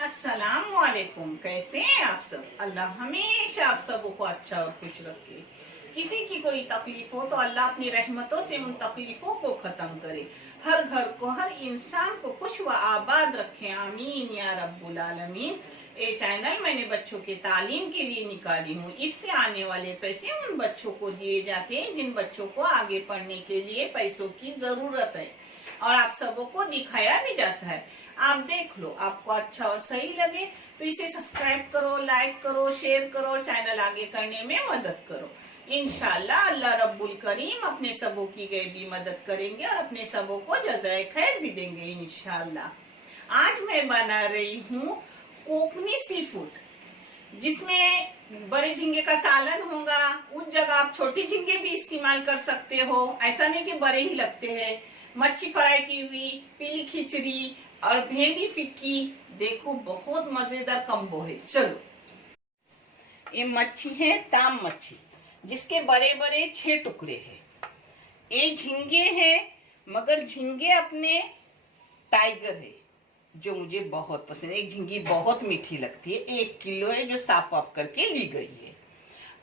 अस्सलाम वालेकुम। कैसे हैं आप सब? अल्लाह हमेशा आप सबको अच्छा और खुश रखे। किसी की कोई तकलीफ हो तो अल्लाह अपनी रहमतों से उन तकलीफों को खत्म करे। हर घर को, हर इंसान को खुश व आबाद रखे। आमीन या रब्बुल आलमीन। ये चैनल मैंने बच्चों के तालीम के लिए निकाली हूँ। इससे आने वाले पैसे उन बच्चों को दिए जाते हैं जिन बच्चों को आगे पढ़ने के लिए पैसों की जरूरत है, और आप सबों को दिखाया भी जाता है। आप देख लो, आपको अच्छा और सही लगे तो इसे सब्सक्राइब करो, लाइक करो, शेयर करो, चैनल आगे करने में मदद करो। इंशाल्लाह अल्लाह रब्बुल करीम अपने सबों की गैबी मदद करेंगे और अपने सबों को जज़ाए खैर भी देंगे इंशाल्लाह। आज मैं बना रही हूँ कोकनी सी फूड, जिसमें बड़े झींगे का सालन होगा। उस जगह आप छोटी झींगे भी इस्तेमाल कर सकते हो, ऐसा नहीं कि बड़े ही लगते हैं। मच्छी फ्राई की हुई, पीली खिचड़ी और भेंडी फिक्की। देखो बहुत मजेदार कम्बो है। चलो, ये मच्छी है ताम मच्छी, जिसके बड़े बड़े 6 टुकड़े हैं। ये झींगे हैं, मगर झींगे अपने टाइगर है, जो मुझे बहुत पसंद है। एक झींगी बहुत मीठी लगती है, 1 किलो है, जो साफ वाफ करके ली गई है।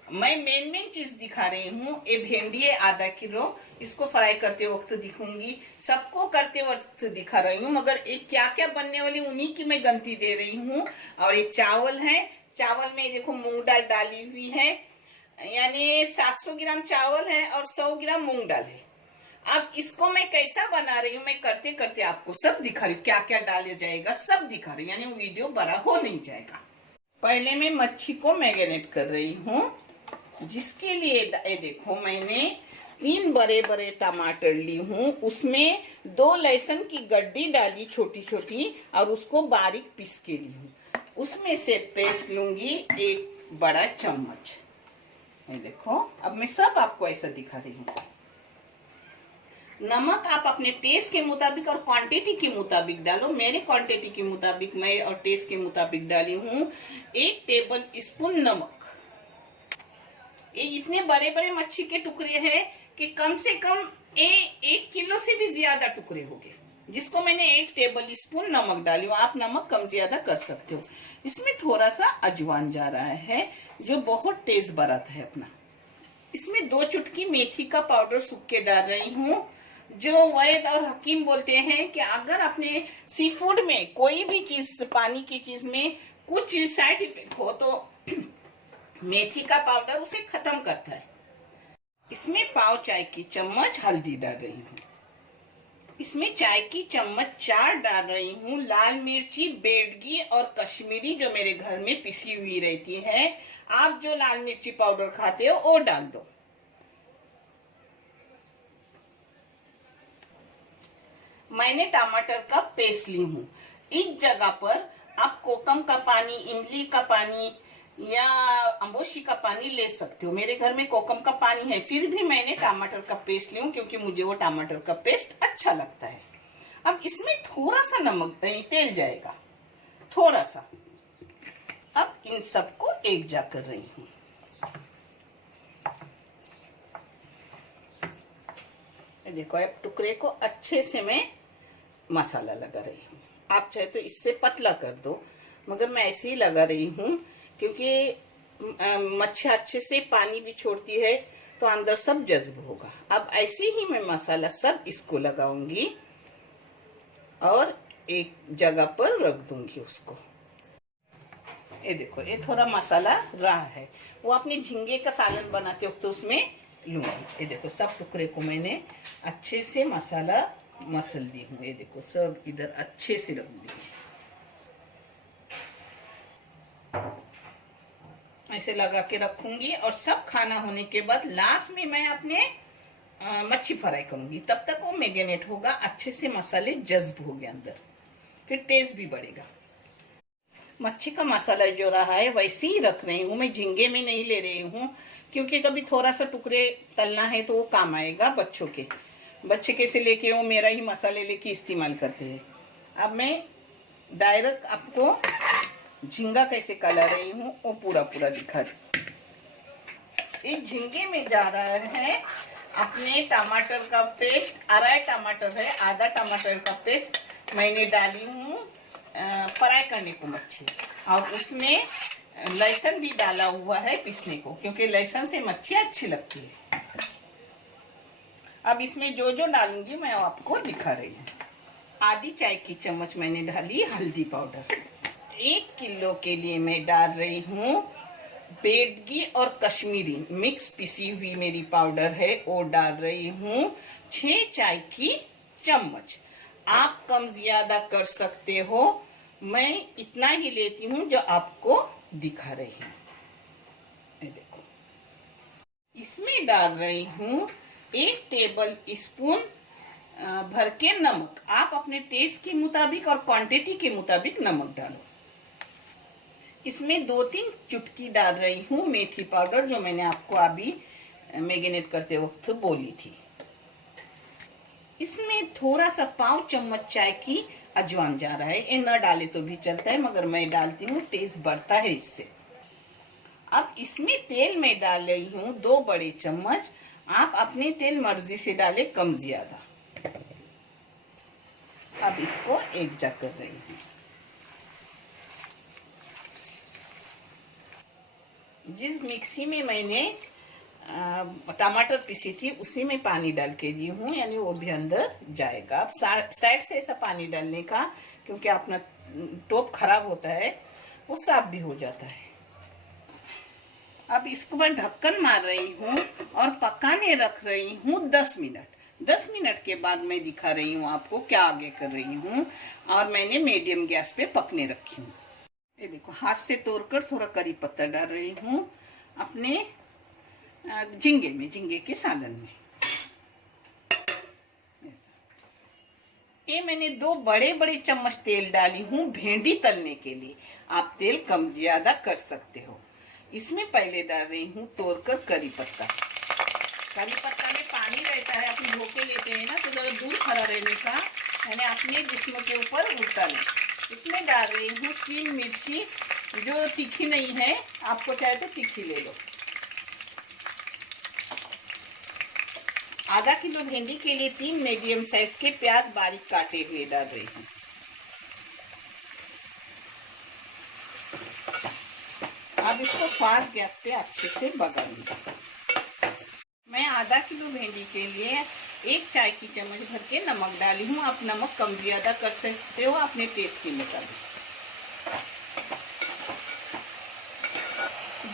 मैं मेन चीज दिखा रही हूँ। ये भेंडी है आधा किलो, इसको फ्राई करते वक्त दिखूंगी, सबको करते वक्त दिखा रही हूँ, मगर एक क्या क्या बनने वाली उन्हीं की मैं गिनती दे रही हूँ। और ये चावल है, चावल में देखो मूंग दाल डाली हुई है, यानी 700 ग्राम चावल है और 100 ग्राम मूंग दाल है। अब इसको मैं कैसा बना रही हूँ, मैं करते करते आपको सब दिखा रही हूँ, क्या क्या डाला जाएगा सब दिखा रही हूँ, यानी वीडियो बड़ा हो नहीं जाएगा। पहले मैं मच्छी को मैरिनेट कर रही हूँ, जिसके लिए ये देखो मैंने 3 बड़े बड़े टमाटर ली हूँ, उसमें 2 लहसुन की गड्डी डाली छोटी छोटी, और उसको बारीक पीस के ली हूँ। उसमें से पेस्ट लूंगी 1 बड़ा चम्मच। ये देखो, अब मैं सब आपको ऐसा दिखा रही हूँ। नमक आप अपने टेस्ट के मुताबिक और क्वांटिटी के मुताबिक डालो। मेरे क्वांटिटी के मुताबिक मैं और टेस्ट के मुताबिक डाली हूँ 1 टेबल स्पून नमक। ये इतने बड़े बड़े मच्छी के टुकड़े हैं कि कम से कम 1 किलो से भी ज्यादा टुकड़े हो गए, जिसको मैंने 1 टेबल स्पून नमक डाली हूँ। आप नमक कम ज्यादा कर सकते हो। इसमें थोड़ा सा अजवान जा रहा है, जो बहुत टेस्ट बढ़ाता है अपना। इसमें 2 चुटकी मेथी का पाउडर सूख के डाल रही हूँ। जो वैद और हकीम बोलते हैं कि अगर अपने सी फूड में कोई भी चीज, पानी की चीज में कुछ साइड इफेक्ट हो तो मेथी का पाउडर उसे खत्म करता है। इसमें पाव चाय की चम्मच हल्दी डाल रही हूँ। इसमें चाय की चम्मच 4 डाल रही हूँ लाल मिर्ची बेडगी और कश्मीरी, जो मेरे घर में पिसी हुई रहती है। आप जो लाल मिर्ची पाउडर खाते हो वो डाल दो। मैंने टमाटर का पेस्ट ली हूँ। इस जगह पर आप कोकम का पानी, इमली का पानी या अम्बोशी का पानी ले सकते हो। मेरे घर में कोकम का पानी है, फिर भी मैंने टमाटर का पेस्ट ली हूँ, क्योंकि मुझे वो टमाटर का पेस्ट अच्छा लगता है। अब इसमें थोड़ा सा नमक, तेल जाएगा थोड़ा सा। अब इन सबको एक जा कर रही हूँ। देखो, अब टुकड़े को अच्छे से मैं मसाला लगा रही हूँ। आप चाहे तो इससे पतला कर दो, मगर मैं ऐसे ही लगा रही हूँ, क्योंकि मच्छी अच्छे से पानी भी छोड़ती है तो अंदर सब जज्ब होगा। अब ऐसे ही मैं मसाला सब इसको लगाऊंगी और एक जगह पर रख दूंगी उसको। ये देखो, ये थोड़ा मसाला रहा है, वो अपने झींगे का सालन बनाते वक्त तो उसमें लूंगी। ये देखो, सब टुकड़े को मैंने अच्छे से मसाला मसल दी हूँ। ये देखो, सब इधर अच्छे से रख दी। ऐसे लगा के रखूंगी, और सब खाना होने के बाद लास्ट में मैं अपने मच्छी फ्राई करूंगी। तब तक वो मैरिनेट होगा, अच्छे से मसाले जज्ब हो गए अंदर, फिर टेस्ट भी बढ़ेगा। मच्छी का मसाला जो रहा है वैसे ही रख रही हूँ मैं, झींगे में नहीं ले रही हूँ, क्योंकि कभी थोड़ा सा टुकड़े तलना है तो वो काम आएगा बच्चों के। बच्चे कैसे लेके वो मेरा ही मसाले लेके इस्तेमाल करते हैं। अब मैं डायरेक्ट आपको झींगा कैसे कला रही हूँ वो पूरा दिखा रही। इस झींगे में जा रहा है अपने टमाटर का पेस्ट। 1/2 टमाटर है, आधा टमाटर का पेस्ट मैंने डाली हूँ। फ्राई करने को मच्छी, और उसमें लहसुन भी डाला हुआ है पीसने को, क्योंकि लहसुन से मच्छी अच्छी लगती है। अब इसमें जो जो डालूंगी मैं आपको दिखा रही हूँ। आधी चाय की चम्मच मैंने डाली हल्दी पाउडर। 1 किलो के लिए मैं डाल रही हूँ बेडगी और कश्मीरी मिक्स पिसी हुई मेरी पाउडर है, वो डाल रही हूँ 6 चाय की चम्मच। आप कम ज्यादा कर सकते हो, मैं इतना ही लेती हूँ जो आपको दिखा रही हूँ। ये देखो, इसमें डाल रही हूँ 1 टेबल स्पून भर के नमक। आप अपने टेस्ट के मुताबिक और क्वांटिटी के मुताबिक नमक डालो। इसमें 2-3 चुटकी डाल रही हूँ मेथी पाउडर, जो मैंने आपको अभी मैरिनेट करते वक्त बोली थी। इसमें थोड़ा सा 1/4 चम्मच चाय की अजवाइन जा रहा है। ये न डाले तो भी चलता है, मगर मैं डालती हूँ, टेस्ट बढ़ता है इससे। अब इसमें तेल मैं डाल रही हूँ 2 बड़े चम्मच। आप अपने तेल मर्जी से डाले, कम ज्यादा। अब इसको एक जग कर रही हूँ। जिस मिक्सी में मैंने टमाटर पीसी थी उसी में पानी डाल के दी हूँ, यानी वो भी अंदर जाएगा। अब साइड से ऐसा पानी डालने का, क्योंकि अपना टोप खराब होता है, वो साफ भी हो जाता है। अब इसको मैं ढक्कन मार रही हूँ और पकाने रख रही हूँ 10 मिनट। 10 मिनट के बाद मैं दिखा रही हूँ आपको क्या आगे कर रही हूँ। और मैंने मीडियम गैस पे पकने रखी हूँ। ये देखो, हाथ से तोड़कर थोड़ा करी पत्ता डाल रही हूँ अपने झींगे के सालन में। ये मैंने 2 बड़े बड़े चम्मच तेल डाली हूँ भेंडी तलने के लिए। आप तेल कम ज्यादा कर सकते हो। इसमें पहले डाल रही हूँ तोड़कर करी पत्ता। करी पत्ता में पानी रहता है, अपन धो के लेते हैं ना, तो जरा दूर खड़ा रहने का, मैंने अपने जिस्म के ऊपर उल्टा लें। इसमें डाल रही हूँ 3 मिर्ची, जो तीखी नहीं है, आपको चाहे तो तीखी ले लो। आधा किलो भिंडी के लिए 3 मीडियम साइज के प्याज बारीक काटे हुए डाल रही हूँ। अब इसको फास्ट गैस पे अच्छे से पकाऊंगी। मैं आधा किलो भिंडी के लिए 1 चाय की चम्मच भर के नमक डाली हूँ। आप नमक कम ज्यादा कर सकते हो अपने टेस्ट के मुताबिक।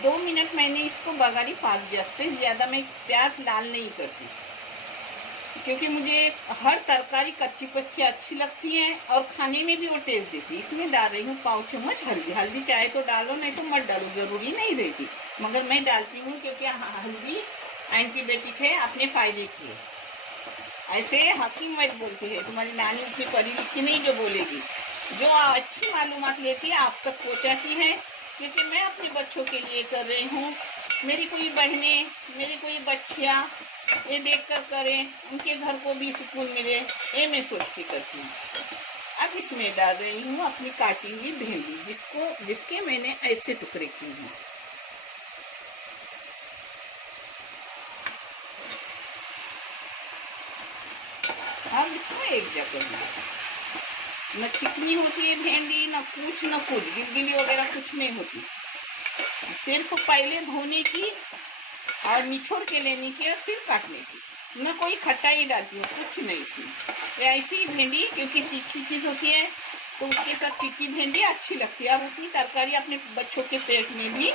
2 मिनट मैंने इसको बघारी फास्ट गैस पे। ज्यादा मैं प्याज लाल नहीं करती, क्योंकि मुझे हर तरकारी कच्ची पक्की अच्छी लगती है और खाने में भी वो टेस्ट देती है। इसमें डाल रही हूँ 1/4 चम्मच हल्दी। हल्दी चाहे तो डालो, नहीं तो मत डालो, जरूरी नहीं रहती, मगर मैं डालती हूँ क्योंकि हल्दी एंटीबायोटिक है, अपने फायदे की है। ऐसे हकीम वैद बोलते हैं, तुम्हारी नानी उतनी पढ़ी लिखी नहीं जो बोलेगी। जो अच्छी मालूमात लेती है आप तक पहुँचाती है, क्योंकि मैं अपने बच्चों के लिए कर रही हूँ। मेरी कोई बहनें, मेरी कोई बच्चियाँ ये देख कर करें, उनके घर को भी सुकून मिले, ये मैं सोच के करती हूँ। अब इसमें डाल रही हूँ अपनी काटी हुई भिंडी, जिसके मैंने ऐसे टुकड़े किए हैं। अब इसको एक जगह कर, न चिकनी होती है भिंडी, न कुछ गिलगिली वगैरह कुछ नहीं होती। सिर्फ पहले धोने की और निचोड़ के लेने की और फिर काटने की। न कोई खटाई डालती हूँ, कुछ नहीं इसमें। ऐसी ही भिंडी, क्योंकि तीखी चीज होती है तो उसके साथ तीखी भिंडी अच्छी लगती है। और उतनी तरकारी अपने बच्चों के पेट में भी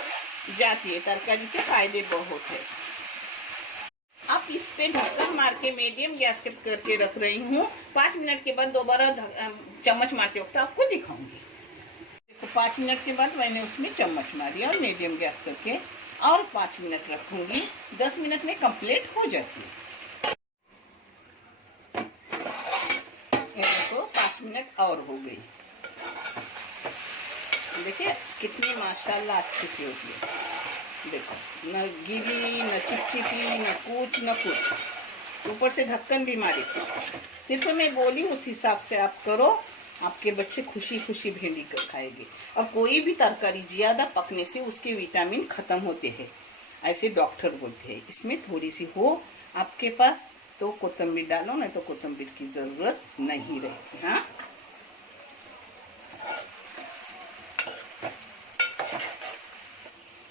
जाती है। तरकारी से फायदे बहुत है। अब इस पे ढक्कन मार के मीडियम गैस पे करके रख रही हूँ। 5 मिनट के बाद दोबारा चम्मच मारते वक्त आपको दिखाऊंगी। तो 5 मिनट के बाद मैंने उसमें चम्मच मारी और मीडियम गैस करके और 5 मिनट रखूंगी। 10 मिनट में कंप्लीट हो जाती है। ये देखो 5 मिनट और हो गई। देखिए कितनी माशाल्लाह अच्छी सी होती है। देखो, न गीली, न चिपचिपी, न कुछ। ऊपर से ढक्कन भी मारी। सिर्फ मैं बोली उस हिसाब से आप करो, आपके बच्चे खुशी खुशी भिंडी खाएंगे। और कोई भी तरकारी ज्यादा पकने से उसके विटामिन खत्म होते हैं, ऐसे डॉक्टर बोलते हैं। इसमें थोड़ी सी हो आपके पास तो कोतंबीर डालो, नहीं तो कोतंबीर की जरूरत नहीं रहती। हाँ,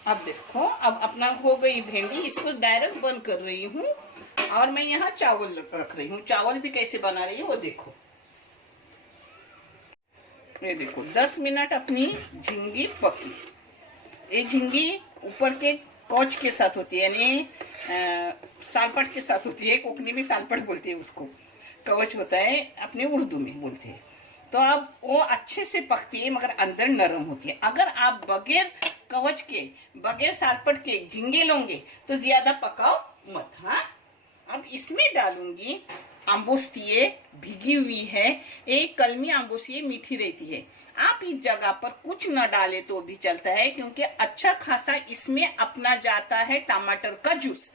अब देखो, अब अपना हो गई भिंडी, इसको डायरेक्ट बंद कर रही हूँ और मैं यहाँ चावल रख रही हूँ। चावल भी कैसे बना रही हूँ वो देखो। ये देखो 10 मिनट अपनी झिंगी पकी। ये झिंगी ऊपर के कौच के साथ होती है, यानी सालपट के साथ होती है। कोकनी में सालपट बोलते हैं उसको, कवच होता है अपने उर्दू में बोलते हैं। तो अब वो अच्छे से पकती है मगर अंदर नरम होती है। अगर आप बगैर कवच के, बगैर सालपट के झिंगे लोगे तो ज्यादा पकाओ मत। हाँ, अब इसमें डालूंगी आम्बोस्तिये, भीगी हुई है। एक कलमी आम्बोस्तिये मीठी रहती है। आप इस जगह पर कुछ न डाले तो भी चलता है, क्योंकि अच्छा खासा इसमें अपना जाता है टमाटर का जूस।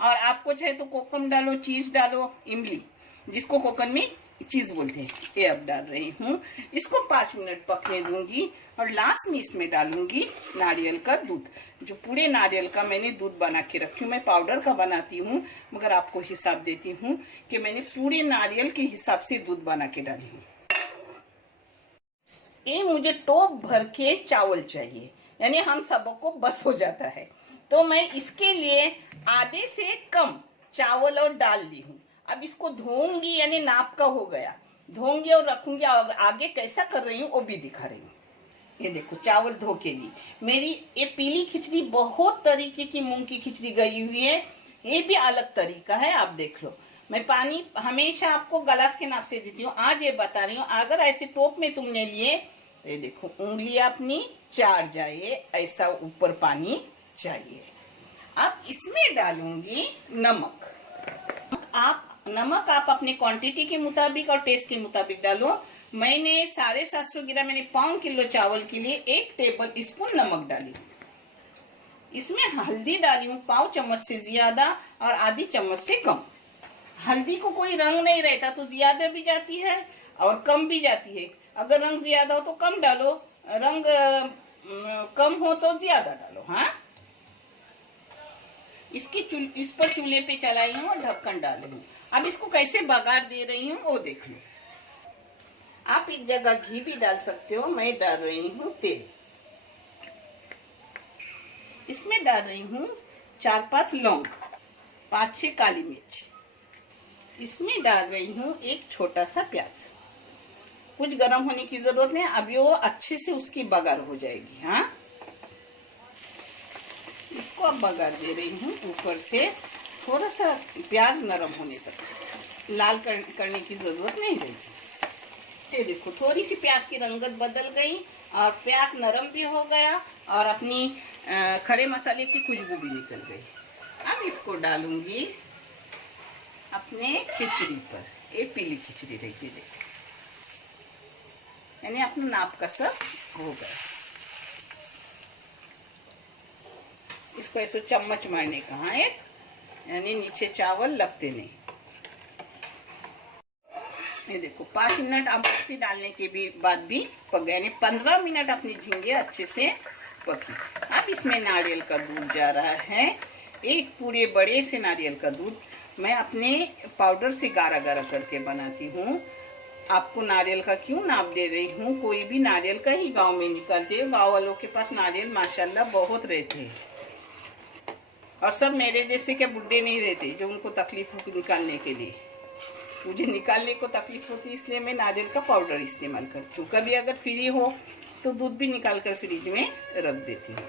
और आपको चाहे तो कोकम डालो, चीज डालो, इमली जिसको कोकन में चीज बोलते हैं। ये अब डाल रही हूँ, इसको 5 मिनट पकने दूंगी और लास्ट में इसमें डालूंगी नारियल का दूध। जो पूरे नारियल का मैंने दूध बना के रखी हूँ। मैं पाउडर का बनाती हूँ मगर आपको हिसाब देती हूँ कि मैंने पूरे नारियल के हिसाब से दूध बना के डाली हूँ। ये मुझे टोप भर के चावल चाहिए, यानी हम सबको बस हो जाता है। तो मैं इसके लिए आधे से कम चावल और दाल ली हूँ। अब इसको धोऊंगी, यानी नाप का हो गया, धोऊंगी और रखूंगी। और आगे कैसा कर रही हूँ वो भी दिखा रही हूँ। ये देखो चावल धो के ली। मेरी ये पीली खिचड़ी बहुत तरीके की मूंग की खिचड़ी गई हुई है, ये भी अलग तरीका है, आप देख लो। मैं पानी हमेशा आपको गिलास के नाप से देती हूँ, आज ये बता रही हूँ। अगर ऐसे टोप में तुमने लिए तो ये देखो उंगली अपनी 4 जाए, ऐसा ऊपर पानी चाहिए। अब इसमें डालूंगी नमक। नमक आप अपने क्वांटिटी के मुताबिक और टेस्ट के मुताबिक डालो। मैंने 750 ग्राम, मैंने 1 किलो चावल के लिए 1 टेबल स्पून नमक डाली। इसमें हल्दी डाली हूँ 1/4 चम्मच से ज्यादा और आधी चम्मच से कम। हल्दी को कोई रंग नहीं रहता, तो ज्यादा भी जाती है और कम भी जाती है। अगर रंग ज्यादा हो तो कम डालो, रंग कम हो तो ज्यादा डालो। हाँ, इस पर चूल्हे पे चलाई हूँ और ढक्कन डाली हूँ। अब इसको कैसे बघार दे रही हूँ वो देख लो। आप इस जगह घी भी डाल सकते हो, मैं डाल रही हूँ तेल। इसमें डाल रही हूँ 4-5 लौंग, 5-6 काली मिर्च। इसमें डाल रही हूँ एक छोटा सा प्याज। कुछ गर्म होने की जरूरत नहीं, अभी वो अच्छे से उसकी बघार हो जाएगी। हाँ, इसको अब बघार दे रही हूँ ऊपर से, थोड़ा सा प्याज नरम होने तक। लाल करने की जरूरत नहीं रहेगी। ये देखो थोड़ी सी प्याज की रंगत बदल गई और प्याज नरम भी हो गया और अपनी खड़े मसाले की खुशबू भी निकल गई। अब इसको डालूंगी अपने खिचड़ी पर। ये पीली खिचड़ी रहती है, यानी अपना नाप का सब हो गया। इसको ऐसे चम्मच मारने का, हाँ, एक, यानी नीचे चावल लगते नहीं। ये देखो 5 मिनट आम्बोस्ती डालने के बाद भी पक गए, यानी 15 मिनट अपनी झींगे अच्छे से पकी। अब इसमें नारियल का दूध जा रहा है, एक पूरे बड़े से नारियल का दूध। मैं अपने पाउडर से गाढ़ा गाढ़ा करके बनाती हूँ। आपको नारियल का क्यों नाप दे रही हूँ, कोई भी नारियल का ही गांव में निकलते हैं। गांव वालों के पास नारियल माशाल्लाह बहुत रहते हैं और सब मेरे जैसे के बुड्ढे नहीं रहते जो उनको तकलीफ हो निकालने के लिए। मुझे निकालने को तकलीफ होती है, इसलिए मैं नारियल का पाउडर इस्तेमाल करती हूँ। कभी अगर फ्री हो तो दूध भी निकाल कर फ्रिज में रख देती हूँ।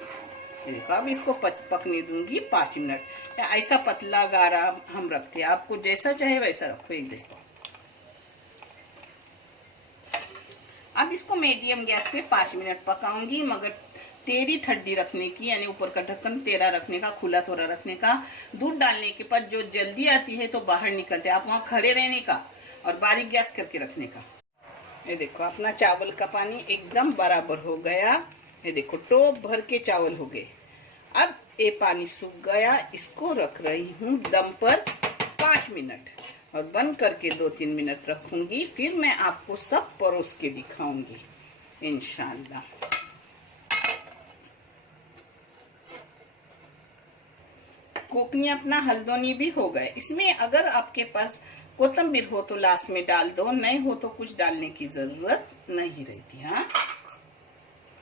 देखो अब इसको पकने दूंगी 5 मिनट। ऐसा पतला गाढ़ा हम रखते हैं, आपको जैसा चाहे वैसा रखो। एक देखो अब इसको मीडियम गैस पे 5 मिनट पकाऊंगी, मगर तेरी ठंडी रखने की, यानी ऊपर का ढक्कन तेरा रखने का, खुला थोड़ा रखने का। दूध डालने के बाद जो जल्दी आती है तो बाहर निकलते हैं, आप वहाँ खड़े रहने का और बारीक गैस करके रखने का। ये देखो अपना चावल का पानी एकदम बराबर हो गया। ये देखो टोप भर के चावल हो गए। अब ये पानी सूख गया, इसको रख रही हूँ दम पर 5 मिनट और बंद करके 2-3 मिनट रखूंगी। फिर मैं आपको सब परोस के दिखाऊंगी इंशाल्लाह। कोकनी अपना हल्दोनी भी हो गए। इसमें अगर आपके पास कोतंबीर हो तो लास्ट में डाल दो, नहीं हो तो कुछ डालने की जरूरत नहीं रहती। हाँ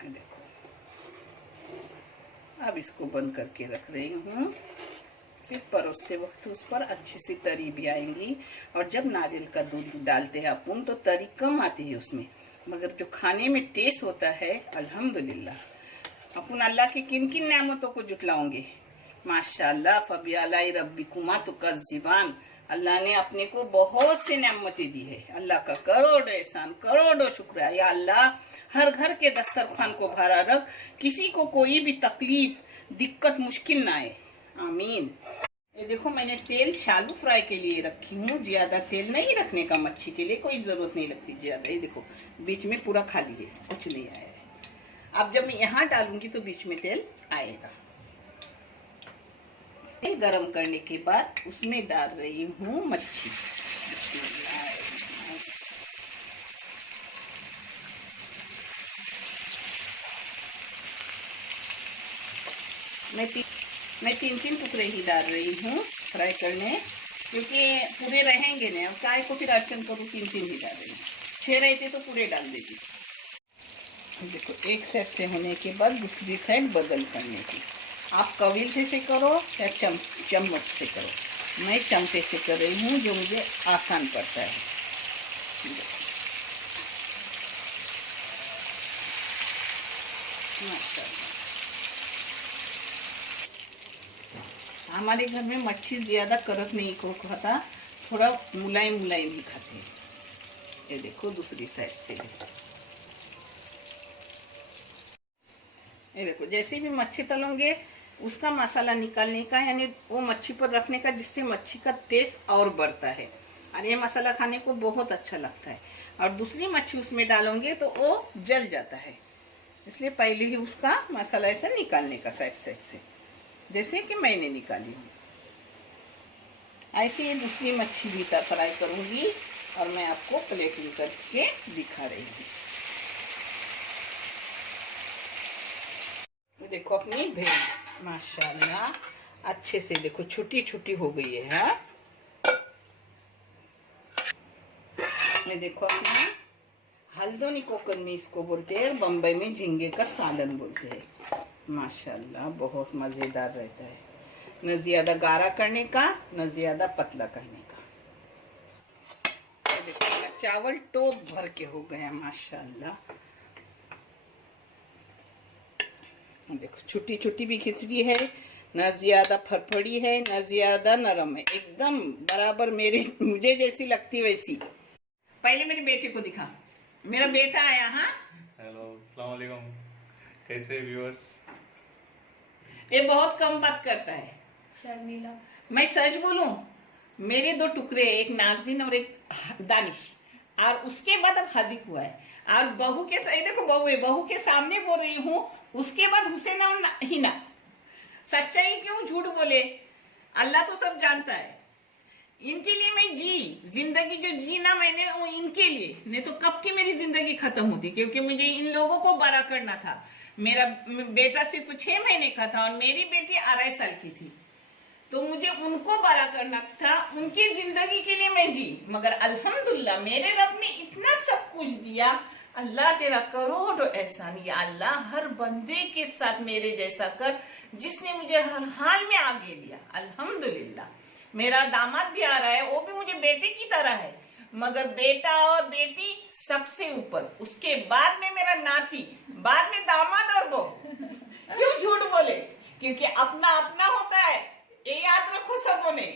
देखो अब इसको बंद करके रख रही हूँ। फिर परोसते वक्त उस पर अच्छी सी तरी भी आएंगी। और जब नारियल का दूध डालते हैं अपन तो तरी कम आती है उसमें, मगर जो खाने में टेस्ट होता है अल्हम्दुलिल्लाह। अपन अल्लाह की किन किन नेमतों को जुटलाओगे। माशाल्लाह फबियालाई रब्बिकुमा तुकज़्ज़िबान। अल्लाह ने अपने को बहुत सी नेमतें दी है। अल्लाह का करोड़ों एहसान, करोड़ों शुक्र है। या अल्लाह हर घर के दस्तरखान को भरा रख, किसी को कोई भी तकलीफ, दिक्कत, मुश्किल ना आए। आमीन। ये देखो मैंने तेल शालू फ्राई के लिए रखी हूँ। ज्यादा तेल नहीं रखने का, मच्छी के लिए कोई जरूरत नहीं लगती ज्यादा। ये देखो बीच में पूरा खाली है, कुछ नहीं आया है। अब जब मैं यहाँ डालूंगी तो बीच में तेल आएगा। तेल गरम करने के बाद उसमें डाल रही हूँ मच्छी। मैं तीन तीन टुकड़े ही डाल रही हूँ फ्राई करने, क्योंकि पूरे रहेंगे नहीं। अब काय को फिर अड़चन करूँ, तीन तीन ही डाल रही हूँ। 6 रहते तो पूरे डाल देती। देखो एक साइड से होने के बाद दूसरी साइड बदल करने की। आप कविल्ते से करो या चम्मच से करो। मैं चमचे से कर रही हूँ, जो मुझे आसान पड़ता है। माशाल्लाह हमारे घर में मच्छी ज्यादा करक नहीं को खाता, थोड़ा मुलायम मुलायम ही खाते हैं। ये देखो दूसरी साइड से, ये देखो जैसे भी मच्छी तलोगे उसका मसाला निकालने का, यानी वो मच्छी पर रखने का, जिससे मच्छी का टेस्ट और बढ़ता है। और ये मसाला खाने को बहुत अच्छा लगता है। और दूसरी मच्छी उसमें डालोगे तो वो जल जाता है, इसलिए पहले ही उसका मसाला ऐसा निकालने का साइड साइड से, जैसे कि मैंने निकाली हूँ। ऐसे ही दूसरी मच्छी भी फ्राई करूंगी और मैं आपको प्लेटिंग करके दिखा रही हूँ। देखो अपनी भेल माशाल्लाह अच्छे से देखो छोटी छोटी हो गई है। हाँ मैं देखो अपना हल्दोनी कोकन में इसको बोलते हैं, बम्बई में झींगे का सालन बोलते हैं। माशाल्लाह बहुत मजेदार रहता है, न ज्यादा गाढ़ा करने का न ज्यादा पतला करने का। देखो मेरा चावल टोप भर के हो गया माशाल्लाह। देखो छोटी छोटी भी खिचड़ी है, न ज्यादा फरफड़ी है न ज्यादा नरम है, एकदम बराबर मुझे जैसी लगती वैसी। पहले मेरे बेटे को दिखा, मेरा बेटा आया। हाँ हेलो अस्सलाम वालेकुम, कैसे व्यूअर्स। ये बहुत कम बात करता है शर्मिला। मैं सच बोलूं, मेरे 2 टुकड़े, एक नाजदीन और एक दानिश, और उसके बाद अब हाजिक हुआ है। और बहू के देखो बहू है, बहू के सामने बोल रही हूँ, उसके बाद हुसैन और हिना। सच्चाई क्यों झूठ बोले, अल्लाह तो सब जानता है। इनके लिए मैं जिंदगी जो जीना मैंने वो इनके लिए, नहीं तो कब की मेरी जिंदगी खत्म होती, क्योंकि मुझे इन लोगों को बड़ा करना था। मेरा बेटा सिर्फ 6 महीने का था और मेरी बेटी 2.5 साल की थी, तो मुझे उनको बड़ा करना था। उनकी जिंदगी के लिए मैं जी, मगर अल्हम्दुलिल्लाह मेरे रब ने इतना सब कुछ दिया। अल्लाह तेरा करोड़ों एहसान। या अल्लाह हर बंदे के साथ मेरे जैसा कर, जिसने मुझे हर हाल में आगे लिया। अल्हम्दुलिल्लाह मेरा दामाद भी आ रहा है, वो भी मुझे बेटे की तरह है, मगर बेटा और बेटी सबसे ऊपर, उसके बाद में मेरा नाती, बाद में दामाद और बहू। क्यों झूठ बोले, क्योंकि अपना अपना होता है, ये याद रखो सबों ने।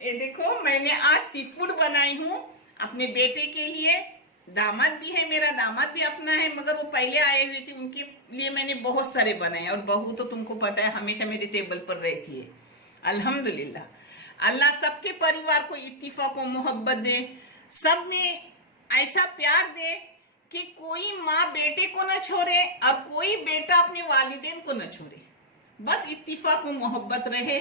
ये देखो मैंने आज सी फूड बनाई हूँ अपने बेटे के लिए। दामाद भी है, मेरा दामाद भी अपना है, मगर वो पहले आए हुए थे, उनके लिए मैंने बहुत सारे बनाए। और बहू तो तुमको पता है हमेशा मेरे टेबल पर रहती है। अल्हम्दुलिल्लाह अल्लाह सबके परिवार को इत्तिफाक और मोहब्बत दे, सब में ऐसा प्यार दे कि कोई माँ बेटे को न छोड़े और कोई बेटा अपने वालिदैन को न छोड़े, बस इत्तिफाक और मोहब्बत रहे।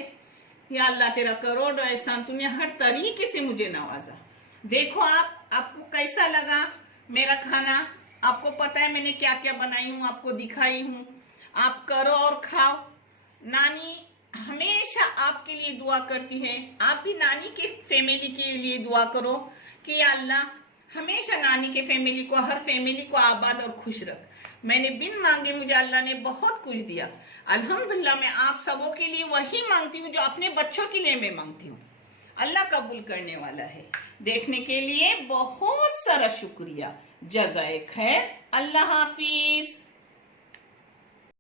या अल्लाह तेरा करोड़ एहसान, तूने हर तरीके से मुझे नवाजा। देखो आपको कैसा लगा मेरा खाना, आपको पता है मैंने क्या क्या बनाई हूँ, आपको दिखाई हूँ। आप करो और खाओ। नानी हमेशा आपके लिए दुआ करती है, आप भी नानी के फैमिली के लिए दुआ करो कि या अल्लाह हमेशा नानी के फैमिली को, हर फैमिली को आबाद और खुश रख। मैंने बिन मांगे मुझे अल्लाह ने बहुत कुछ दिया। अल्हम्दुलिल्लाह मैं आप सबों के लिए वही मांगती हूँ जो अपने बच्चों के लिए मैं मांगती हूँ। अल्लाह कबूल करने वाला है। देखने के लिए बहुत सारा शुक्रिया। जज़ाए खैर। अल्लाह हाफिज।